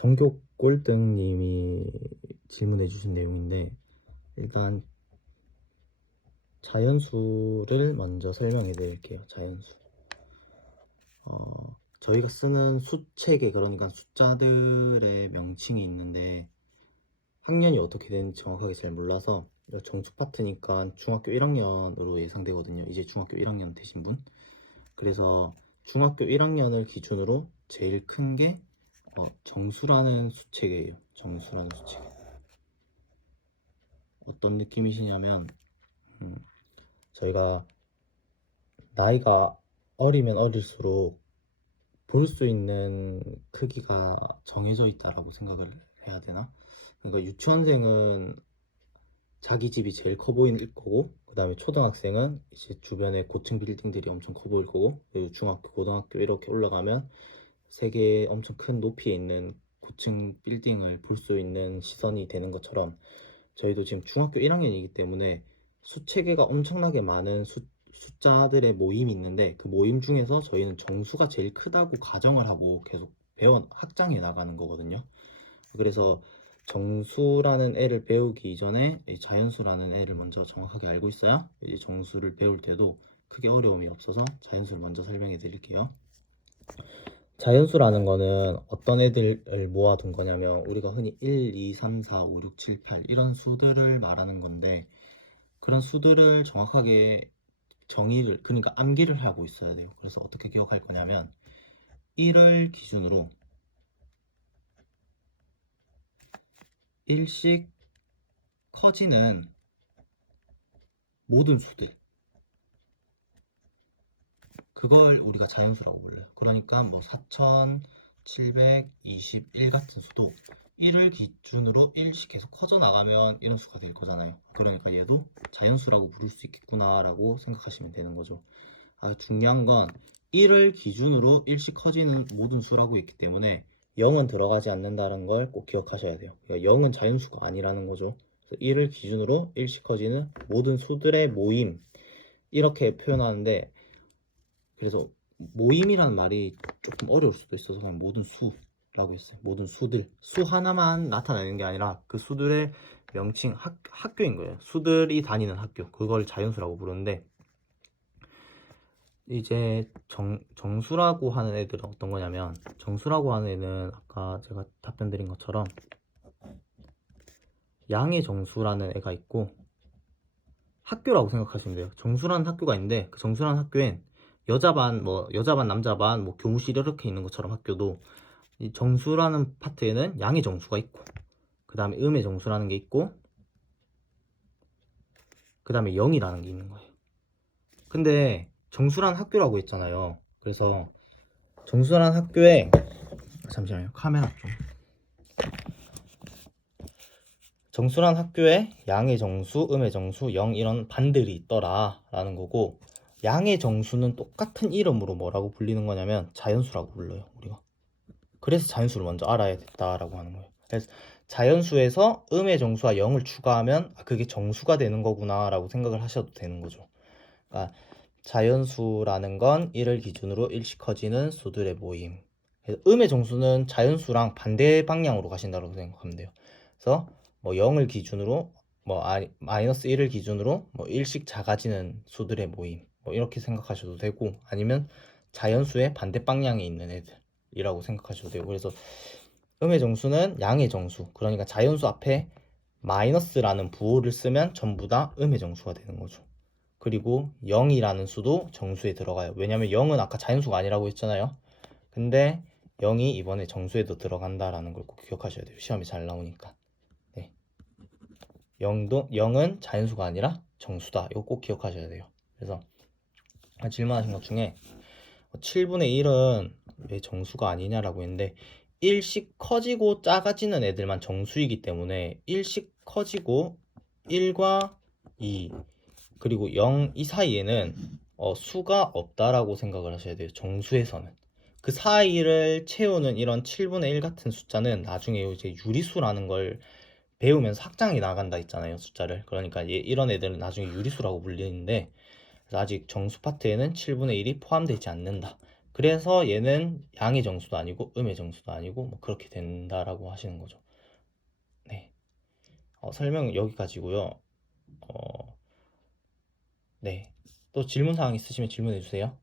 전교 꼴등님이 질문해 주신 내용인데, 일단 자연수를 먼저 설명해 드릴게요. 자연수. 저희가 쓰는 수체계, 그러니까 숫자들의 명칭이 있는데 학년이 어떻게 되는지 정확하게 잘 몰라서, 이거 정수 파트니까 중학교 1학년으로 예상되거든요. 이제 중학교 1학년 되신 분. 그래서 중학교 1학년을 기준으로 제일 큰 게 정수라는 수체계예요. 정수라는 수체계. 어떤 느낌이시냐면, 음, 저희가 나이가 어리면 어릴수록 볼 수 있는 크기가 정해져 있다라고 생각을 해야 되나? 그러니까 유치원생은 자기 집이 제일 커 보일 거고, 그 다음에 초등학생은 이제 주변에 고층 빌딩들이 엄청 커 보일 거고, 그리고 중학교, 고등학교 이렇게 올라가면 세계 엄청 큰 높이에 있는 고층 빌딩을 볼 수 있는 시선이 되는 것처럼, 저희도 지금 중학교 1학년이기 때문에 수체계가 엄청나게 많은 숫자들의 모임이 있는데, 그 모임 중에서 저희는 정수가 제일 크다고 가정을 하고 계속 학장해 나가는 거거든요. 그래서 정수라는 애를 배우기 이전에 이 자연수라는 애를 먼저 정확하게 알고 있어야 이 정수를 배울 때도 크게 어려움이 없어서 자연수를 먼저 설명해 드릴게요. 자연수라는 거는 어떤 애들을 모아둔 거냐면, 우리가 흔히 1, 2, 3, 4, 5, 6, 7, 8 이런 수들을 말하는 건데, 그런 수들을 정확하게 정의를, 그러니까 암기를 하고 있어야 돼요. 그래서 어떻게 기억할 거냐면, 1을 기준으로 일씩 커지는 모든 수들, 그걸 우리가 자연수라고 불러요. 그러니까 뭐 4721 같은 수도 1을 기준으로 1씩 계속 커져 나가면 이런 수가 될 거잖아요. 그러니까 얘도 자연수라고 부를 수 있겠구나 라고 생각하시면 되는 거죠. 중요한 건 1을 기준으로 1씩 커지는 모든 수라고 있기 때문에 0은 들어가지 않는다는 걸 꼭 기억하셔야 돼요. 그러니까 0은 자연수가 아니라는 거죠. 그래서 1을 기준으로 1씩 커지는 모든 수들의 모임, 이렇게 표현하는데, 그래서 모임이라는 말이 조금 어려울 수도 있어서 그냥 모든 수라고 했어요. 모든 수들. 수 하나만 나타내는 게 아니라 그 수들의 명칭, 학교인 거예요. 수들이 다니는 학교. 그걸 자연수라고 부르는데, 이제 정수라고 하는 애들은 어떤 거냐면, 정수라고 하는 애는 아까 제가 답변 드린 것처럼 양의 정수라는 애가 있고, 학교라고 생각하시면 돼요. 정수라는 학교가 있는데, 그 정수라는 학교엔 여자 반 남자 반 뭐 교무실 이렇게 있는 것처럼, 학교도 이 정수라는 파트에는 양의 정수가 있고, 그 다음에 음의 정수라는 게 있고, 그 다음에 0이라는 게 있는 거예요. 근데 정수라는 학교라고 했잖아요. 그래서 정수라는 학교에, 잠시만요, 카메라 좀. 정수란 학교에 양의 정수, 음의 정수, 0 이런 반들이 있더라 라는 거고, 양의 정수는 똑같은 이름으로 뭐라고 불리는 거냐면 자연수라고 불러요, 우리가. 그래서 자연수를 먼저 알아야 됐다라고 하는 거예요. 그래서 자연수에서 음의 정수와 0을 추가하면 그게 정수가 되는 거구나 라고 생각을 하셔도 되는 거죠. 그러니까 자연수라는 건 1을 기준으로 일씩 커지는 수들의 모임. 그래서 음의 정수는 자연수랑 반대 방향으로 가신다고 생각하면 돼요. 그래서 뭐 0을 기준으로, 뭐 마이너스 1을 기준으로 뭐 1씩 작아지는 수들의 모임, 뭐 이렇게 생각하셔도 되고, 아니면 자연수의 반대 방향에 있는 애들이라고 생각하셔도 되고. 그래서 음의 정수는 양의 정수, 그러니까 자연수 앞에 마이너스라는 부호를 쓰면 전부 다 음의 정수가 되는 거죠. 그리고 0이라는 수도 정수에 들어가요. 왜냐면 0은 아까 자연수가 아니라고 했잖아요. 근데 0이 이번에 정수에도 들어간다라는 걸 꼭 기억하셔야 돼요. 시험이 잘 나오니까. 네. 0은 자연수가 아니라 정수다. 이거 꼭 기억하셔야 돼요. 그래서 질문하신 것 중에 7분의 1은 왜 정수가 아니냐라고 했는데, 1씩 커지고 작아지는 애들만 정수이기 때문에 1씩 커지고 1과 2 그리고 0 이 사이에는 수가 없다라고 생각을 하셔야 돼요. 정수에서는. 그 사이를 채우는 이런 7분의 1 같은 숫자는 나중에 이제 유리수라는 걸 배우면서 확장해 나간다 했잖아요, 숫자를. 그러니까 이런 애들은 나중에 유리수라고 불리는데, 아직 정수 파트에는 7분의 1이 포함되지 않는다. 그래서 얘는 양의 정수도 아니고 음의 정수도 아니고 뭐 그렇게 된다라고 하시는 거죠. 네. 설명 여기까지고요. 네. 또 질문 사항 있으시면 질문해 주세요.